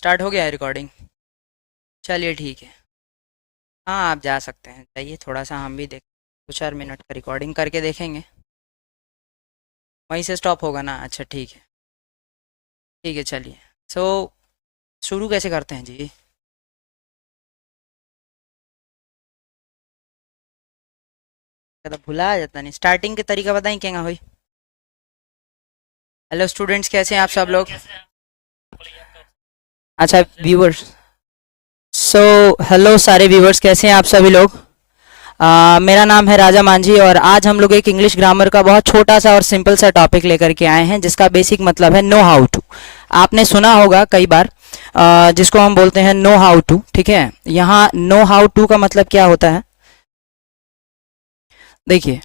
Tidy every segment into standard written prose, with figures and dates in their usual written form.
Start हो गया है रिकॉर्डिंग। चलिए ठीक है। हाँ, आप जा सकते हैं, चाहिए थोड़ा सा हम भी देख 2-4 मिनट का रिकॉर्डिंग करके देखेंगे। वहीं से स्टॉप होगा ना? अच्छा ठीक है। ठीक है चलिए। सो शुरू कैसे करते हैं जी? क्या भुला जाता नहीं, स्टार्टिंग के तरीका बताएं क्या भाई? हेलो स्टूडेंट्स, कैसे हैं आप सब लोग? अच्छा व्यूवर्स। सो हेलो सारे व्यूवर्स, कैसे हैं आप सभी लोग? मेरा नाम है राजा मांझी और आज हम लोग एक इंग्लिश ग्रामर का बहुत छोटा सा और सिंपल सा टॉपिक लेकर के आए हैं जिसका बेसिक मतलब है नो हाउ टू। आपने सुना होगा कई बार, जिसको हम बोलते हैं नो हाउ टू। ठीक है, यहाँ नो हाउ टू का मतलब क्या होता है? देखिए,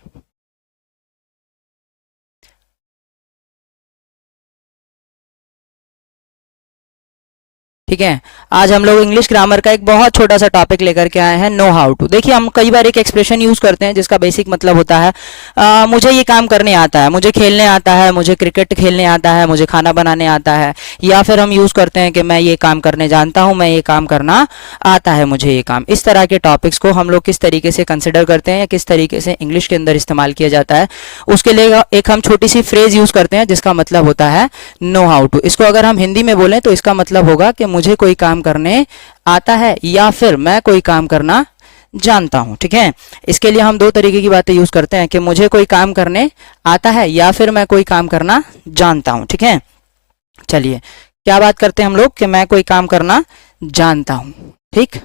ठीक है, आज हम लोग इंग्लिश ग्रामर का एक बहुत छोटा सा टॉपिक लेकर के आए हैं नो हाउ टू। देखिए, हम कई बार एक एक्सप्रेशन यूज करते हैं जिसका बेसिक मतलब होता है मुझे ये काम करने आता है, मुझे खेलने आता है, मुझे क्रिकेट खेलने आता है, मुझे खाना बनाने आता है। या फिर हम यूज करते हैं कि मैं ये काम करने जानता हूँ, मैं ये काम करना आता है, मुझे ये काम। इस तरह के टॉपिक्स को हम लोग किस तरीके से कंसिडर करते हैं या किस तरीके से इंग्लिश के अंदर इस्तेमाल किया जाता है, उसके लिए एक हम छोटी सी फ्रेज यूज करते हैं जिसका मतलब होता है नो हाउ टू। इसको अगर हम हिंदी में बोलें तो इसका मतलब होगा कि मुझे कोई काम करने आता है या फिर मैं कोई काम करना जानता हूं। ठीक है, इसके लिए हम दो तरीके की बातें यूज करते हैं कि मुझे कोई काम करने आता है या फिर मैं कोई काम करना जानता हूं। ठीक है, चलिए क्या बात करते हैं हम लोग कि मैं कोई काम करना जानता हूं। ठीक,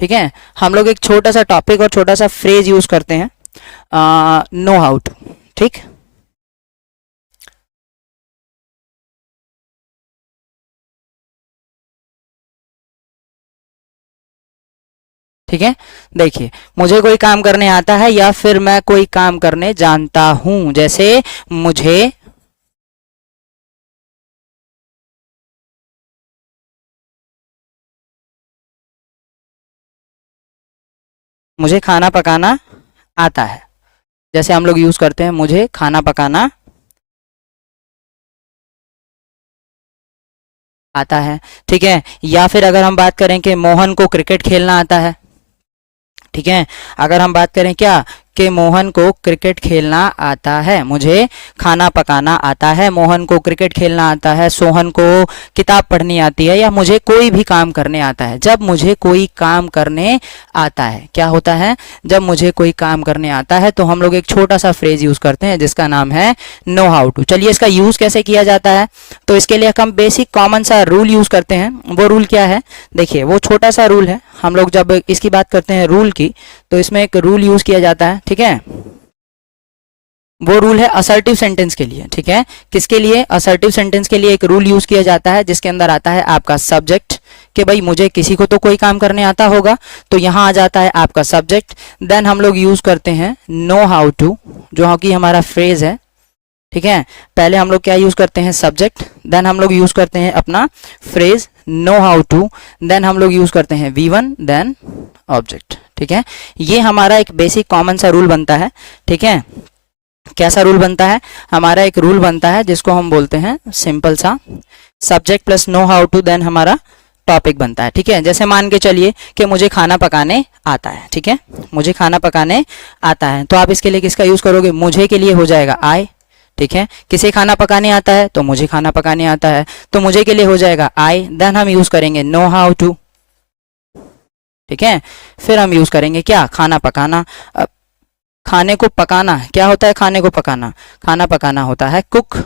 ठीक है, हम लोग एक छोटा सा टॉपिक और छोटा सा फ्रेज यूज करते हैं नो हाउ टू। ठीक, ठीक है, देखिए, मुझे कोई काम करने आता है या फिर मैं कोई काम करने जानता हूं। जैसे मुझे मुझे खाना पकाना आता है। जैसे हम लोग यूज करते हैं मुझे खाना पकाना आता है। ठीक है, या फिर अगर हम बात करें कि मोहन को क्रिकेट खेलना आता है। ठीक है, अगर हम बात करें क्या कि मोहन को क्रिकेट खेलना आता है, मुझे खाना पकाना आता है, मोहन को क्रिकेट खेलना आता है, सोहन को किताब पढ़नी आती है, या मुझे कोई भी काम करने आता है। जब मुझे कोई काम करने आता है, क्या होता है? जब मुझे कोई काम करने आता है तो हम लोग एक छोटा सा फ्रेज यूज करते हैं जिसका नाम है नो हाउ टू। चलिए, इसका यूज कैसे किया जाता है? तो इसके लिए हम बेसिक कॉमन सा रूल यूज करते हैं। वो रूल क्या है? देखिए, वो छोटा सा रूल है। हम लोग जब इसकी बात करते हैं रूल की, तो इसमें एक रूल यूज किया जाता है। ठीक है, वो रूल है असर्टिव सेंटेंस के लिए। ठीक है, किसके लिए? असर्टिव सेंटेंस के लिए एक रूल यूज किया जाता है जिसके अंदर आता है आपका सब्जेक्ट, कि भाई मुझे किसी को तो कोई काम करने आता होगा, तो यहां आ जाता है आपका सब्जेक्ट। देन हम लोग यूज करते हैं नो हाउ टू, जो कि हमारा फ्रेज है। ठीक है, पहले हम लोग क्या यूज करते हैं? सब्जेक्ट। देन हम लोग यूज करते हैं अपना phrase know how to. Then हम लोग यूज करते हैं V1, देन ऑब्जेक्ट। ठीक है, ये हमारा एक बेसिक कॉमन सा रूल बनता है। ठीक है, कैसा रूल बनता है? हमारा एक रूल बनता है जिसको हम बोलते हैं सिंपल सा subject plus know how to, then हमारा टॉपिक बनता है। ठीक है, जैसे मान के चलिए कि मुझे खाना पकाने आता है। ठीक है, मुझे खाना पकाने आता है, तो आप इसके लिए किसका यूज करोगे? मुझे के लिए हो जाएगा आई। ठीक है, किसे खाना पकाने आता है? तो मुझे खाना पकाने आता है, तो मुझे के लिए हो जाएगा आई। देन हम यूज करेंगे नो हाउ टू। ठीक है, फिर हम यूज करेंगे क्या? खाना पकाना। अब खाने को पकाना क्या होता है? खाने को पकाना, खाना पकाना होता है कुक।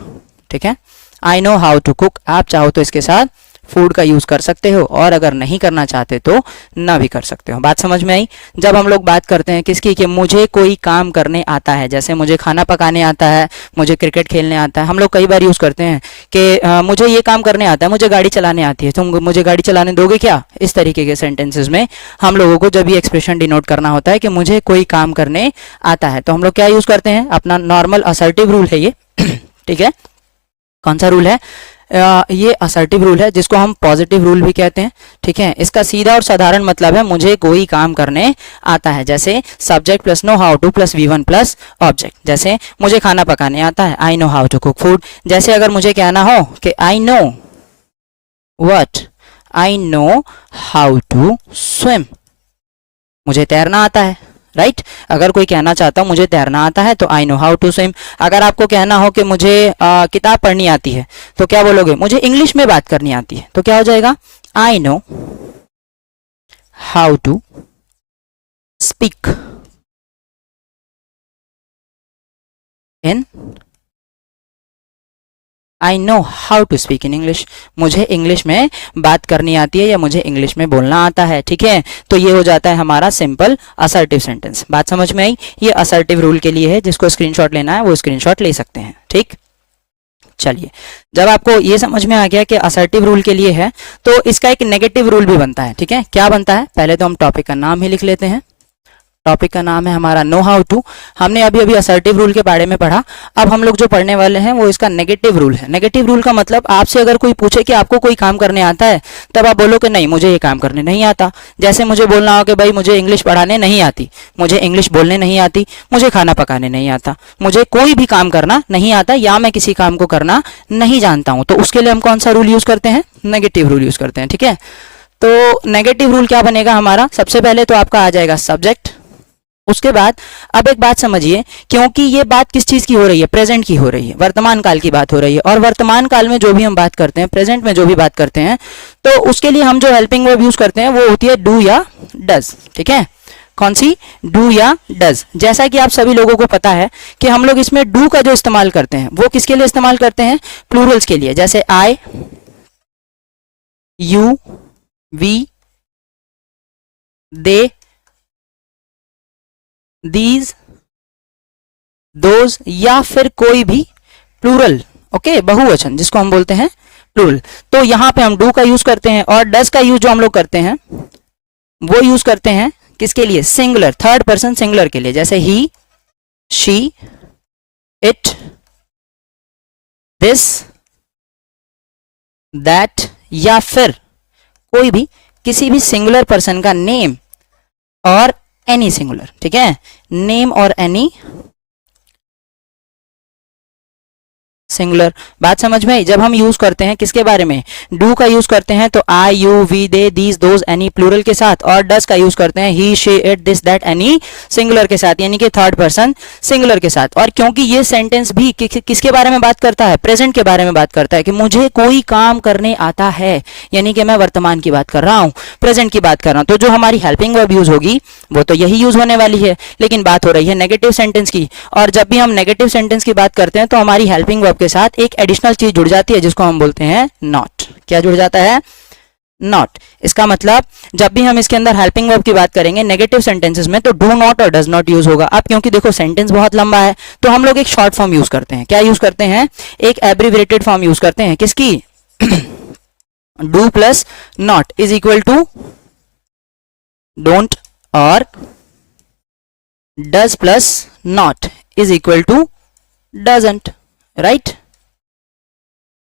ठीक है, I know how to cook. आप चाहो तो इसके साथ फूड का यूज कर सकते हो, और अगर नहीं करना चाहते तो ना भी कर सकते हो। बात समझ में आई? जब हम लोग बात करते हैं किसकी, कि मुझे कोई काम करने आता है, जैसे मुझे खाना पकाने आता है, मुझे क्रिकेट खेलने आता है, हम लोग कई बार यूज करते हैं कि मुझे ये काम करने आता है, मुझे गाड़ी चलाने आती है, तुम मुझे गाड़ी चलाने दोगे क्या? इस तरीके के सेंटेंसेस में हम लोगों को जब ये एक्सप्रेशन डिनोट करना होता है कि मुझे कोई काम करने आता है, तो हम लोग क्या यूज करते हैं? अपना नॉर्मल असर्टिव रूल है ये। ठीक है, कौन सा रूल है? ये असर्टिव रूल है जिसको हम पॉजिटिव रूल भी कहते हैं। ठीक है, इसका सीधा और साधारण मतलब है मुझे कोई काम करने आता है। जैसे subject plus know how to plus V1 plus object. जैसे मुझे खाना पकाने आता है, I know how to cook food. जैसे अगर मुझे कहना हो कि I know what, I know how to swim, मुझे तैरना आता है। राइट अगर कोई कहना चाहता हो मुझे तैरना आता है तो I know how to swim. अगर आपको कहना हो कि मुझे किताब पढ़नी आती है तो क्या बोलोगे? मुझे इंग्लिश में बात करनी आती है। तो क्या हो जाएगा? I know how to speak in, I know how to speak in English, मुझे इंग्लिश में बात करनी आती है या मुझे इंग्लिश में बोलना आता है। ठीक है, तो ये हो जाता है हमारा सिंपल असर्टिव सेंटेंस। बात समझ में आई? ये असर्टिव रूल के लिए है, जिसको स्क्रीनशॉट लेना है वो स्क्रीनशॉट ले सकते हैं। ठीक, चलिए जब आपको ये समझ में आ गया कि असर्टिव रूल के लिए है तो इसका एक नेगेटिव रूल भी बनता है। ठीक है, क्या बनता है? पहले तो हम टॉपिक का नाम ही लिख लेते हैं। टॉपिक का नाम है हमारा नो हाउ टू। हमने अभी अभी असर्टिव रूल के बारे में पढ़ा। अब हम लोग जो पढ़ने वाले हैं वो इसका नेगेटिव रूल है। नेगेटिव रूल का मतलब आपसे अगर कोई पूछे कि आपको कोई काम करने आता है, तब आप बोलो कि नहीं मुझे ये काम करने नहीं आता। जैसे मुझे बोलना हो कि भाई मुझे इंग्लिश पढ़ाने नहीं आती, मुझे इंग्लिश बोलने नहीं आती, मुझे खाना पकाने नहीं आता, मुझे कोई भी काम करना नहीं आता, या मैं किसी काम को करना नहीं जानता हूं, तो उसके लिए हम कौन सा रूल यूज करते हैं? नेगेटिव रूल यूज करते हैं। ठीक है, तो नेगेटिव रूल क्या बनेगा हमारा? सबसे पहले तो आपका आ जाएगा सब्जेक्ट। उसके बाद अब एक बात समझिए, क्योंकि ये बात किस चीज की हो रही है? प्रेजेंट की हो रही है, वर्तमान काल की बात हो रही है। और वर्तमान काल में जो भी हम बात करते हैं, प्रेजेंट में जो भी बात करते हैं, तो उसके लिए हम जो हेल्पिंग वर्ब यूज करते हैं वो होती है डू या डज। ठीक है, कौन सी? डू या डज। जैसा कि आप सभी लोगों को पता है कि हम लोग इसमें डू का जो इस्तेमाल करते हैं वो किसके लिए इस्तेमाल करते हैं? प्लूरल्स के लिए। जैसे I, you, we, they, these, those, या फिर कोई भी प्लूरल। ओके, बहुवचन जिसको हम बोलते हैं प्लूरल। तो यहां पे हम डू का यूज करते हैं। और डज का यूज जो हम लोग करते हैं वो यूज करते हैं किसके लिए? सिंगुलर, थर्ड पर्सन सिंगुलर के लिए। जैसे ही, शी, इट, दिस, दैट, या फिर कोई भी किसी भी सिंगुलर पर्सन का नेम और एनी सिंगुलर। ठीक है, नेम और एनी सिंगुलर। बात समझ में आई? जब हम यूज करते हैं किसके बारे में? डू का यूज करते हैं तो I, you, we, they, these, those, any plural के साथ। और डज का यूज करते हैं he, she, it, this, that, any singular के साथ, यानी कि थर्ड पर्सन सिंगुलर के साथ। और क्योंकि ये सेंटेंस भी किसके बारे में बात करता है? प्रेजेंट के बारे में बात करता है कि मुझे कोई काम करने आता है, यानी कि मैं वर्तमान की बात कर रहा हूं, प्रेजेंट की बात कर रहा हूं। तो जो हमारी हेल्पिंग वर्ब यूज होगी वो तो यही यूज होने वाली है। लेकिन बात हो रही है नेगेटिव सेंटेंस की, और जब भी हम नेगेटिव सेंटेंस की बात करते हैं तो हमारी हेल्पिंग वर्ब के साथ एक एडिशनल चीज जुड़ जाती है जिसको हम बोलते हैं नॉट। क्या जुड़ जाता है? नॉट। इसका मतलब जब भी हम इसके अंदर हेल्पिंग वर्ब की बात करेंगे नेगेटिव सेंटेंसेस में, तो डू नॉट और डज नॉट यूज होगा। अब क्योंकि देखो सेंटेंस बहुत लंबा है तो हम लोग एक शॉर्ट फॉर्म यूज करते हैं। क्या यूज करते हैं? एक एब्रिविएटेड फॉर्म यूज करते हैं। किसकी? Do plus not is equal to don't, और does plus not is equal to doesn't. Right,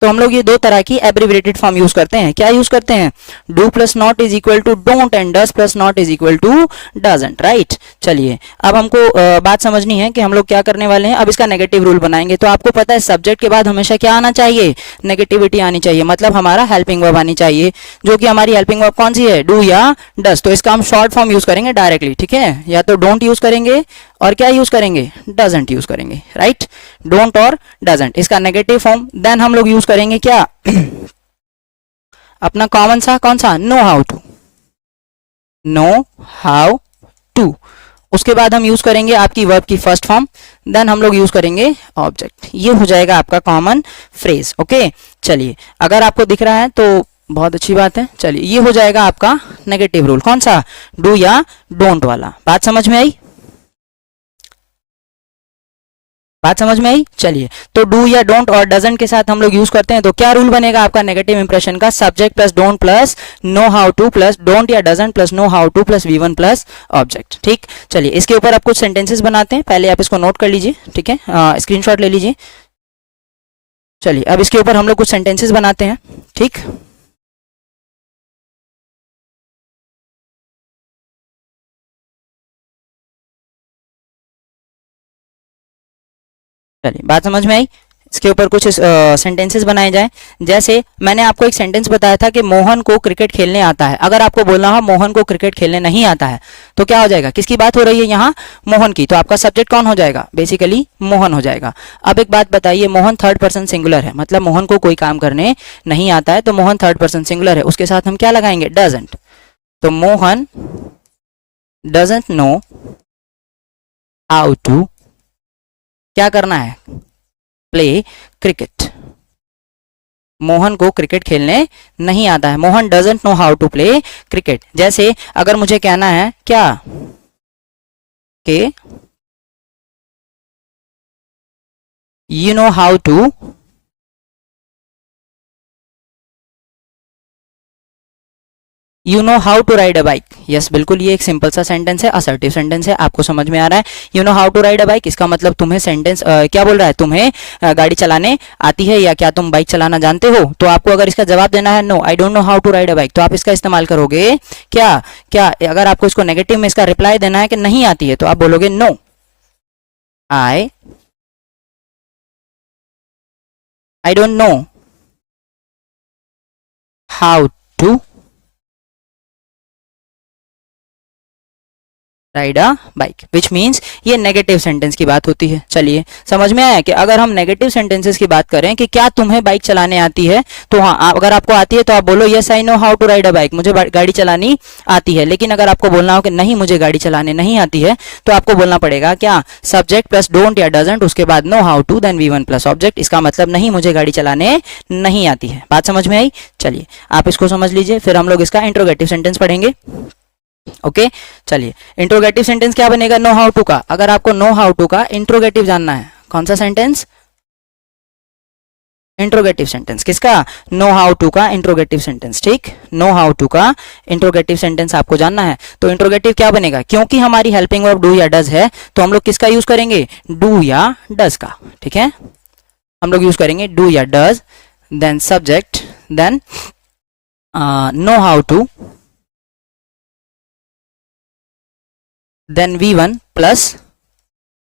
तो हम लोग ये दो तरह की एब्रिविएटेड फॉर्म यूज करते हैं। क्या यूज करते हैं? Do plus not is equal to don't and does plus not is equal to doesn't. Right, चलिए अब हमको बात समझनी है कि हम लोग क्या करने वाले हैं। अब इसका नेगेटिव रूल बनाएंगे। तो आपको पता है सब्जेक्ट के बाद हमेशा क्या आना चाहिए? नेगेटिविटी आनी चाहिए, मतलब हमारा हेल्पिंग वर्ब आनी चाहिए, जो कि हमारी हेल्पिंग वर्ब कौन सी है? डू या डज। तो इसका हम शॉर्ट फॉर्म यूज करेंगे डायरेक्टली। ठीक है, या तो डोंट यूज करेंगे और क्या यूज करेंगे? डजंट यूज करेंगे। राइट, डोंट और डजंट इसका नेगेटिव फॉर्म। देन हम लोग यूज करेंगे क्या? अपना कॉमन सा कौन सा? Know how to. Know how to. उसके बाद हम यूज करेंगे आपकी वर्ब की फर्स्ट फॉर्म। देन हम लोग यूज करेंगे ऑब्जेक्ट। ये हो जाएगा आपका कॉमन फ्रेज। ओके, चलिए अगर आपको दिख रहा है तो बहुत अच्छी बात है। चलिए ये हो जाएगा आपका नेगेटिव रूल। कौन सा? डू या डोंट वाला। बात समझ में आई? बात समझ में आई? चलिए, तो डू या डोंट और डजंट के साथ हम लोग यूज करते हैं तो क्या रूल बनेगा आपका नेगेटिव इंप्रेशन का? Subject plus don't plus know how to plus don't या doesn't plus know how to plus V1 plus object. ठीक, चलिए इसके ऊपर आप कुछ सेंटेंसेस बनाते हैं। पहले आप इसको नोट कर लीजिए। ठीक है, स्क्रीनशॉट ले लीजिए। चलिए अब इसके ऊपर हम लोग कुछ सेंटेंसेस बनाते हैं, ठीक। चलिए बात समझ में आई। इसके ऊपर कुछ सेंटेंसेस बनाए जाएं। जैसे मैंने आपको एक सेंटेंस बताया था कि मोहन को क्रिकेट खेलने आता है। अगर आपको बोलना हो मोहन को क्रिकेट खेलने नहीं आता है तो क्या हो जाएगा, किसकी बात हो रही है यहाँ, मोहन की, तो आपका सब्जेक्ट कौन हो जाएगा, बेसिकली मोहन हो जाएगा। अब एक बात बताइए, मोहन थर्ड पर्सन सिंगुलर है, मतलब मोहन को कोई काम करने नहीं आता है, तो मोहन थर्ड पर्सन सिंगुलर है, उसके साथ हम क्या लगाएंगे, डजंट। तो Mohan doesn't know how to क्या करना है, प्ले क्रिकेट। मोहन को क्रिकेट खेलने नहीं आता है, Mohan doesn't know how to play cricket. जैसे अगर मुझे कहना है क्या कि you know how to you know how to ride a bike. Yes बिल्कुल, ये एक सिंपल सा सेंटेंस है, असर्टिव सेंटेंस है, आपको समझ में आ रहा है। You know how to ride a bike, इसका मतलब तुम्हें सेंटेंस क्या बोल रहा है, तुम्हें गाड़ी चलाने आती है या क्या तुम बाइक चलाना जानते हो। तो आपको अगर इसका जवाब देना है no I don't know how to ride a bike, तो आप इसका इस्तेमाल करोगे क्या क्या अगर आपको इसको नेगेटिव में इसका रिप्लाई देना है कि नहीं आती है तो आप बोलोगे no I don't know how to ride a bike, which means ये नेगेटिव सेंटेंस की बात होती है। चलिए समझ में आया कि अगर हम नेगेटिव सेंटेंसेस की बात करें कि क्या तुम्हें बाइक चलाने आती है, तो हाँ अगर आपको आती है तो आप बोलो yes I know how to ride a bike, मुझे गाड़ी चलानी आती है। लेकिन अगर आपको बोलना हो कि नहीं मुझे गाड़ी चलाने नहीं आती है, तो आपको बोलना पड़ेगा क्या, सब्जेक्ट प्लस डोंट या डजंट, उसके बाद know how to, then V1 plus object. इसका मतलब नहीं मुझे गाड़ी चलाने नहीं आती है। बात समझ में आई। चलिए आप इसको समझ लीजिए, फिर हम लोग इसका इंट्रोगेटिव सेंटेंस पढ़ेंगे। ओके चलिए इंट्रोगेटिव सेंटेंस क्या बनेगा, नो हाउ टू का। अगर आपको नो हाउ टू का इंट्रोगेटिव जानना है, कौन सा सेंटेंस, इंट्रोगेटिव सेंटेंस किसका, नो हाउ टू का इंट्रोगेटिव सेंटेंस, ठीक। नो हाउ टू का इंट्रोगेटिव सेंटेंस आपको जानना है, तो इंट्रोगेटिव क्या बनेगा, क्योंकि हमारी हेल्पिंग वर्ब डू या डज है तो हम लोग किसका यूज करेंगे, डू या डज का, ठीक है। हम लोग यूज करेंगे डू या does, then subject, then know how to, then V1 plus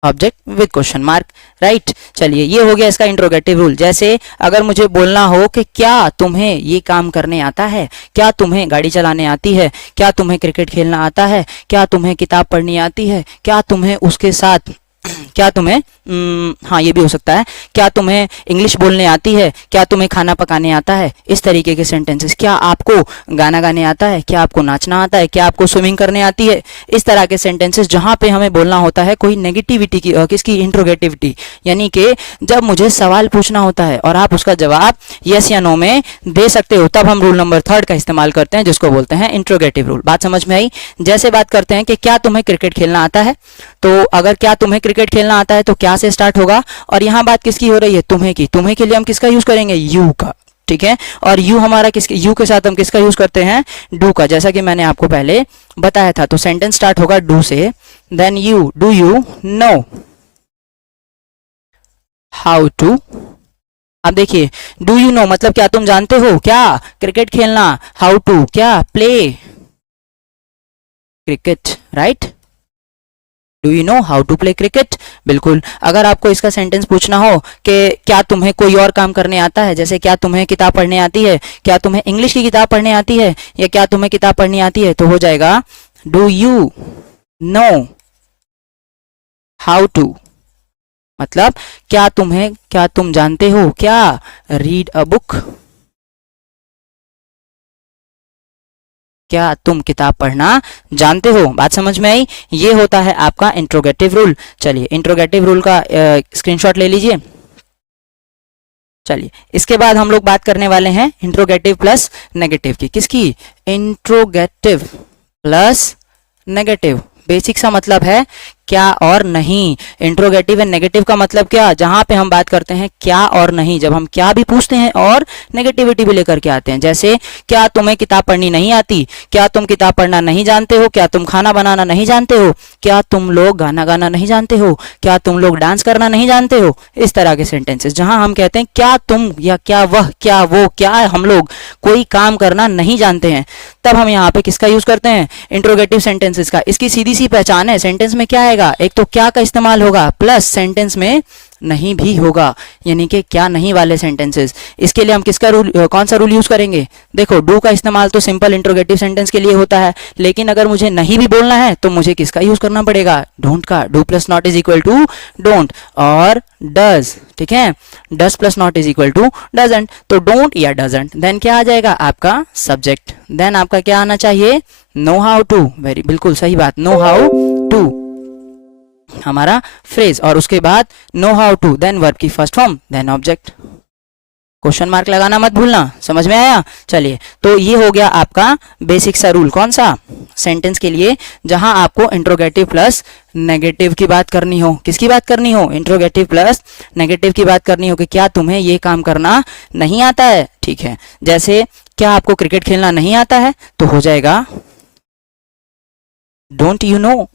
object with question mark, right. चलिए ये हो गया इसका इंट्रोगेटिव रूल। जैसे अगर मुझे बोलना हो कि क्या तुम्हें ये काम करने आता है, क्या तुम्हें गाड़ी चलाने आती है, क्या तुम्हें क्रिकेट खेलना आता है, क्या तुम्हें किताब पढ़नी आती है, क्या तुम्हें उसके साथ क्या तुम्हें हाँ ये भी हो सकता है, क्या तुम्हें इंग्लिश बोलने आती है, क्या तुम्हें खाना पकाने आता है, इस तरीके के सेंटेंसेस। क्या आपको गाना गाने आता है, क्या आपको नाचना आता है, क्या आपको स्विमिंग करने आती है, इस तरह के सेंटेंसेस जहां पे हमें बोलना होता है कोई नेगेटिविटी की किसकी, इंट्रोगेटिविटी, यानी कि जब मुझे सवाल पूछना होता है और आप उसका जवाब यस या नो में दे सकते हो, तब हम रूल नंबर 3 का इस्तेमाल करते हैं जिसको बोलते हैं इंट्रोगेटिव रूल। बात समझ में आई। जैसे बात करते हैं कि क्या तुम्हें क्रिकेट खेलना आता है, तो अगर क्या तुम्हें क्रिकेट खेलना आता है तो क्या से स्टार्ट होगा, और यहाँ बात किसकी हो रही है, तुम्हें की। तुम्हें के लिए हम किसका यूज करेंगे, यू का, ठीक है। और यू हमारा किसके, यू के साथ हम किसका यूज करते हैं, डू का, जैसा कि मैंने आपको पहले बताया था। तो सेंटेंस स्टार्ट होगा डू से, then you, do you know how to. अब देखिए डू यू नो मतलब क्या तुम जानते हो क्या क्रिकेट खेलना, हाउ टू क्या play cricket, right. Do you know how to play cricket, बिल्कुल। अगर आपको इसका सेंटेंस पूछना हो कि क्या तुम्हें कोई और काम करने आता है, जैसे क्या तुम्हें किताब पढ़ने आती है, क्या तुम्हें इंग्लिश की किताब पढ़ने आती है, या क्या तुम्हें किताब पढ़नी आती है, तो हो जाएगा do you know how to, मतलब क्या तुम जानते हो क्या रीड अ बुक, क्या तुम किताब पढ़ना जानते हो। बात समझ में आई। ये होता है आपका इंट्रोगेटिव रूल। चलिए इंट्रोगेटिव रूल का स्क्रीनशॉट ले लीजिए। चलिए इसके बाद हम लोग बात करने वाले हैं इंट्रोगेटिव प्लस नेगेटिव की। किसकी, इंट्रोगेटिव प्लस नेगेटिव। बेसिक सा मतलब है क्या और नहीं। इंट्रोगेटिव एंड नेगेटिव का मतलब क्या, जहां पे हम बात करते हैं क्या और नहीं, जब हम क्या भी पूछते हैं और नेगेटिविटी भी लेकर के आते हैं। जैसे क्या तुम्हें किताब पढ़नी नहीं आती, क्या तुम किताब पढ़ना नहीं जानते हो, क्या तुम खाना बनाना नहीं जानते हो, क्या तुम लोग गाना गाना नहीं जानते हो, क्या तुम लोग डांस करना नहीं जानते हो। इस तरह के सेंटेंसेस जहां हम कहते हैं क्या तुम या क्या वह क्या वो क्या हम लोग कोई काम करना नहीं जानते हैं, तब हम यहाँ पे किसका यूज करते हैं, इंट्रोगेटिव सेंटेंसेस का। इसकी सीधी सी पहचान है, सेंटेंस में क्या आएगा, एक तो क्या का इस्तेमाल होगा प्लस सेंटेंस में नहीं भी होगा, यानी कि क्या नहीं वाले सेंटेंसेस। इसके लिए हम किसका रूल, कौन सा रूल यूज करेंगे। देखो डू का इस्तेमाल तो सिंपल इंट्रोगेटिव सेंटेंस के लिए होता है, लेकिन अगर मुझे नहीं भी बोलना है तो मुझे किसका यूज करना पड़ेगा, डोंट का। Do plus not is equal to don't और डज, ठीक है। Does plus not is equal to doesn't, तो डोंट या डजंट, देन क्या आ जाएगा आपका सब्जेक्ट, देन आपका क्या आना चाहिए, नो हाउ टू। वेरी बिल्कुल सही बात, नो हाउ टू हमारा फ्रेज, और उसके बाद know how to, then verb की first form, then object. Question mark लगाना मत भूलना, समझ में आया। चलिए तो ये हो गया आपका बेसिक सा रूल, कौन सा, सेंटेंस के लिए जहां आपको इंट्रोगेटिव प्लस नेगेटिव की बात करनी हो। किसकी बात करनी हो, इंट्रोगेटिव प्लस नेगेटिव की बात करनी हो कि क्या तुम्हें ये काम करना नहीं आता है, ठीक है। जैसे क्या आपको क्रिकेट खेलना नहीं आता है, तो हो जाएगा don't you know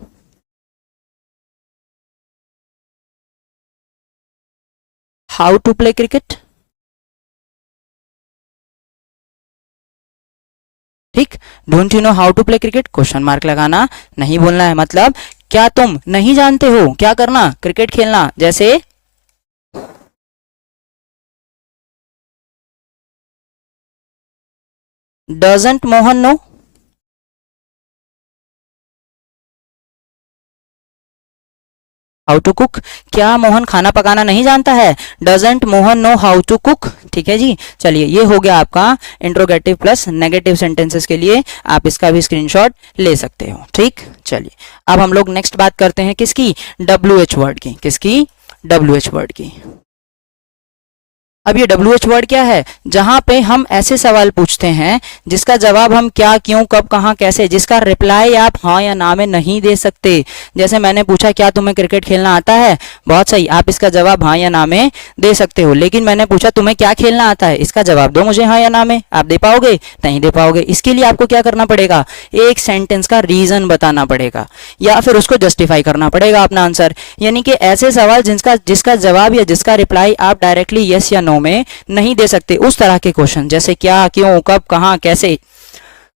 how to play cricket, ठीक। Don't you know how to play cricket, question mark लगाना, नहीं बोलना है, मतलब क्या तुम नहीं जानते हो क्या करना, क्रिकेट खेलना। जैसे doesn't Mohan know how to cook, क्या मोहन खाना पकाना नहीं जानता है, doesn't Mohan know how to cook, ठीक है जी। चलिए ये हो गया आपका इंट्रोगेटिव प्लस नेगेटिव सेंटेंसेस के लिए, आप इसका भी स्क्रीनशॉट ले सकते हो, ठीक। चलिए अब हम लोग नेक्स्ट बात करते हैं किसकी, WH वर्ड की, किसकी, WH वर्ड की। अब ये WH वर्ड क्या है, जहां पे हम ऐसे सवाल पूछते हैं जिसका जवाब हम क्या क्यों कब कहां कैसे, जिसका रिप्लाई आप हाँ या ना में नहीं दे सकते। जैसे मैंने पूछा क्या तुम्हें क्रिकेट खेलना आता है, बहुत सही, आप इसका जवाब हाँ या ना में दे सकते हो। लेकिन मैंने पूछा तुम्हें क्या खेलना आता है, इसका जवाब दो मुझे हाँ या ना में, आप दे पाओगे, नहीं दे पाओगे। इसके लिए आपको क्या करना पड़ेगा, एक सेंटेंस का रीजन बताना पड़ेगा या फिर उसको जस्टिफाई करना पड़ेगा अपना आंसर। यानी कि ऐसे सवाल जिसका जवाब या जिसका रिप्लाई आप डायरेक्टली यस या नो में नहीं दे सकते, उस तरह के क्वेश्चन, जैसे क्या क्यों कब कहां कैसे,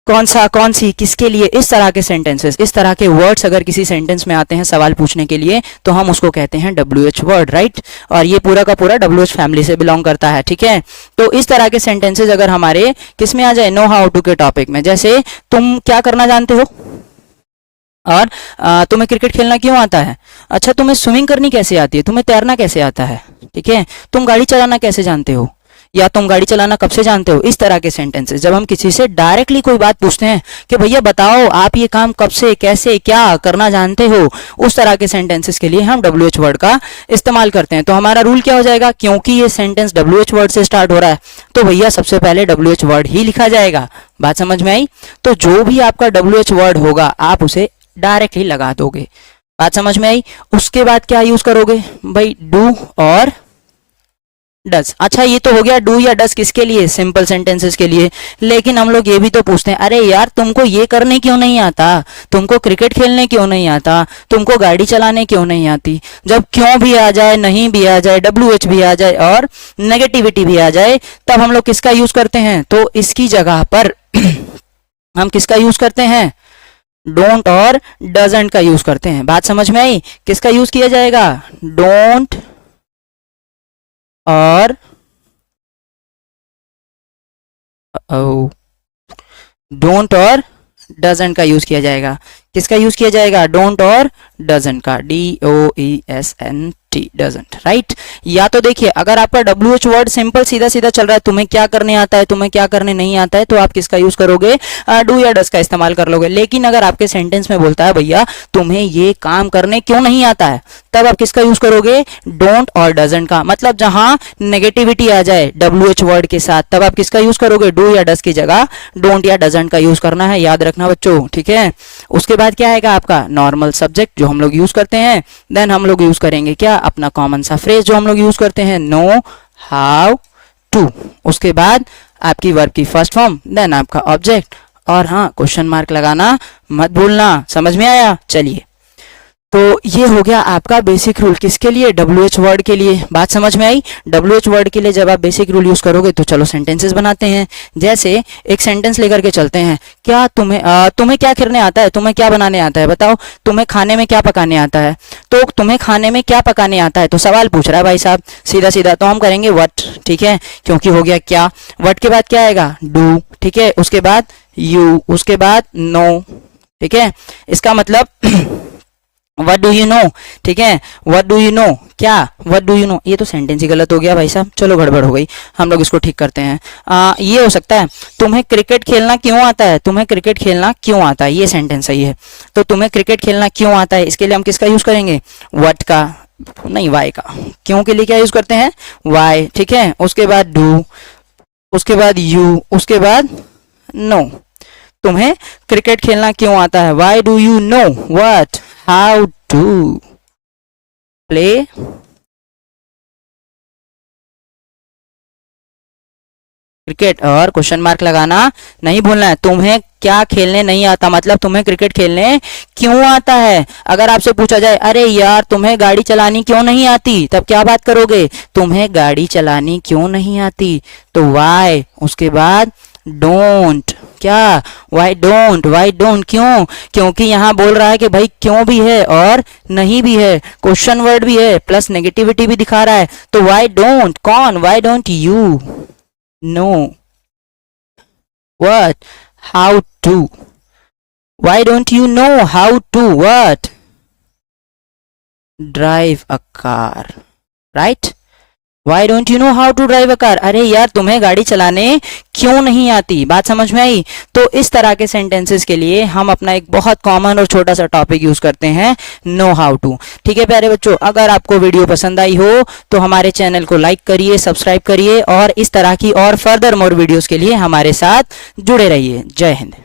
कौन सा कौन सी किसके लिए, इस तरह के सेंटेंसेस, इस तरह के वर्ड्स अगर किसी सेंटेंस में आते हैं सवाल पूछने के लिए, तो हम उसको कहते हैं WH वर्ड, राइट। और ये पूरा का पूरा WH फैमिली से बिलोंग करता है, ठीक है। तो इस तरह के सेंटेंसेस अगर हमारे किस में आ जाए, नो हाउ टू के टॉपिक में, जैसे तुम क्या करना जानते हो, और तुम्हें क्रिकेट खेलना क्यों आता है, अच्छा तुम्हें स्विमिंग करनी कैसे आती है, तुम्हें तैरना कैसे आता है, ठीक है, तुम गाड़ी चलाना कैसे जानते हो, या तुम गाड़ी चलाना कब से जानते हो। इस तरह के सेंटेंसेस जब हम किसी से डायरेक्टली कोई बात पूछते हैं कि भैया बताओ आप ये काम कब से कैसे क्या करना जानते हो, उस तरह के सेंटेंसेस के लिए हम WH वर्ड का इस्तेमाल करते हैं। तो हमारा रूल क्या हो जाएगा, क्योंकि ये सेंटेंस WH वर्ड से स्टार्ट हो रहा है तो भैया सबसे पहले WH वर्ड ही लिखा जाएगा। बात समझ में आई। तो जो भी आपका WH वर्ड होगा आप उसे डायरेक्टली लगा दोगे। बात समझ में आई। उसके बाद क्या यूज करोगे भाई, डू और डज। अच्छा ये तो हो गया डू या डज किसके लिए, सिंपल सेंटेंसेस के लिए। लेकिन हम लोग ये भी तो पूछते हैं, अरे यार तुमको ये करने क्यों नहीं आता, तुमको क्रिकेट खेलने क्यों नहीं आता, तुमको गाड़ी चलाने क्यों नहीं आती। जब क्यों भी आ जाए, नहीं भी आ जाए, WH भी आ जाए और नेगेटिविटी भी आ जाए, तब हम लोग किसका यूज करते हैं, तो इसकी जगह पर हम किसका यूज करते हैं, डोंट और डजंट का यूज करते हैं। बात समझ में आई। किसका यूज किया जाएगा, डोंट और डोंट और डजंट का यूज किया जाएगा। किसका यूज किया जाएगा, डोंट और डजंट का, DOESNT he doesn't, राइट। या तो देखिए अगर आपका WH वर्ड सिंपल सीधा सीधा चल रहा है, तुम्हें क्या करने आता है, तुम्हें क्या करने नहीं आता है, तो आप किसका यूज करोगे, डू या डस का इस्तेमाल कर लोगे। लेकिन अगर आपके सेंटेंस में बोलता है भैया तुम्हें ये काम करने क्यों नहीं आता है, तब आप किसका यूज करोगे, डोंट और डजंट का। मतलब जहां नेगेटिविटी आ जाए WH वर्ड के साथ, तब आप किसका यूज करोगे, डू या डस की जगह डोंट या डजंट का यूज करना है, याद रखना बच्चों, ठीक है। उसके बाद क्या आएगा आपका नॉर्मल सब्जेक्ट जो हम लोग यूज करते हैं, देन हम लोग यूज करेंगे क्या, अपना कॉमन सा फ्रेज जो हम लोग यूज करते हैं, नो हाउ टू। उसके बाद आपकी वर्ब की फर्स्ट फॉर्म, देन आपका ऑब्जेक्ट, और हाँ क्वेश्चन मार्क लगाना मत भूलना। समझ में आया, चलिए। तो ये हो गया आपका बेसिक रूल, किसके लिए, WH वर्ड के लिए। बात समझ में आई, WH वर्ड के लिए जब आप बेसिक रूल यूज करोगे तो चलो सेंटेंसेस बनाते हैं। जैसे एक सेंटेंस लेकर के चलते हैं, क्या तुम्हें क्या करने आता है, तुम्हें क्या बनाने आता है, बताओ तुम्हें खाने में क्या पकाने आता है। तो तुम्हें खाने में क्या पकाने आता है, तो सवाल पूछ रहा है भाई साहब सीधा सीधा, तो हम करेंगे व्हाट, ठीक है, क्योंकि हो गया क्या। व्हाट के बाद क्या आएगा, डू, ठीक है। उसके बाद यू, उसके बाद नो, ठीक है। इसका मतलब What do you know, ठीक है, What do you know, क्या What do you know, ये तो सेंटेंस ही गलत हो गया भाई साहब, चलो गड़बड़ हो गई, हम लोग इसको ठीक करते हैं। ये हो सकता है तुम्हें क्रिकेट खेलना क्यों आता है, तुम्हें क्रिकेट खेलना क्यों आता है, ये सेंटेंस सही है। तो तुम्हें क्रिकेट खेलना क्यों आता है, इसके लिए हम किसका यूज करेंगे, what का नहीं, why का। क्यों के लिए क्या यूज करते हैं, why, ठीक है। उसके बाद do, उसके बाद you, उसके बाद no। तुम्हें क्रिकेट खेलना क्यों आता है, why do you know what, how to play cricket, और क्वेश्चन मार्क लगाना नहीं भूलना है। तुम्हें क्या खेलने नहीं आता, मतलब तुम्हें क्रिकेट खेलने क्यों आता है। अगर आपसे पूछा जाए अरे यार तुम्हें गाड़ी चलानी क्यों नहीं आती, तब क्या बात करोगे, तुम्हें गाड़ी चलानी क्यों नहीं आती, तो वाई, उसके बाद डोंट, क्या वाई डोंट, वाई डोंट क्यों, क्योंकि यहाँ बोल रहा है कि भाई क्यों भी है और नहीं भी है, क्वेश्चन वर्ड भी है प्लस नेगेटिविटी भी दिखा रहा है। तो वाई डोंट कौन, why don't you no what, how to, why don't you know how to what, drive a car, right, why don't you know how to drive a car, अरे यार तुम्हें गाड़ी चलाने क्यों नहीं आती। बात समझ में आई। तो इस तरह के सेंटेंसेस के लिए हम अपना एक बहुत कॉमन और छोटा सा टॉपिक यूज करते हैं, नो हाउ टू, ठीक है प्यारे बच्चों। अगर आपको वीडियो पसंद आई हो तो हमारे चैनल को लाइक करिए, सब्सक्राइब करिए, और इस तरह की और फर्दर मोर वीडियोस के लिए हमारे साथ जुड़े रहिए। जय हिंद।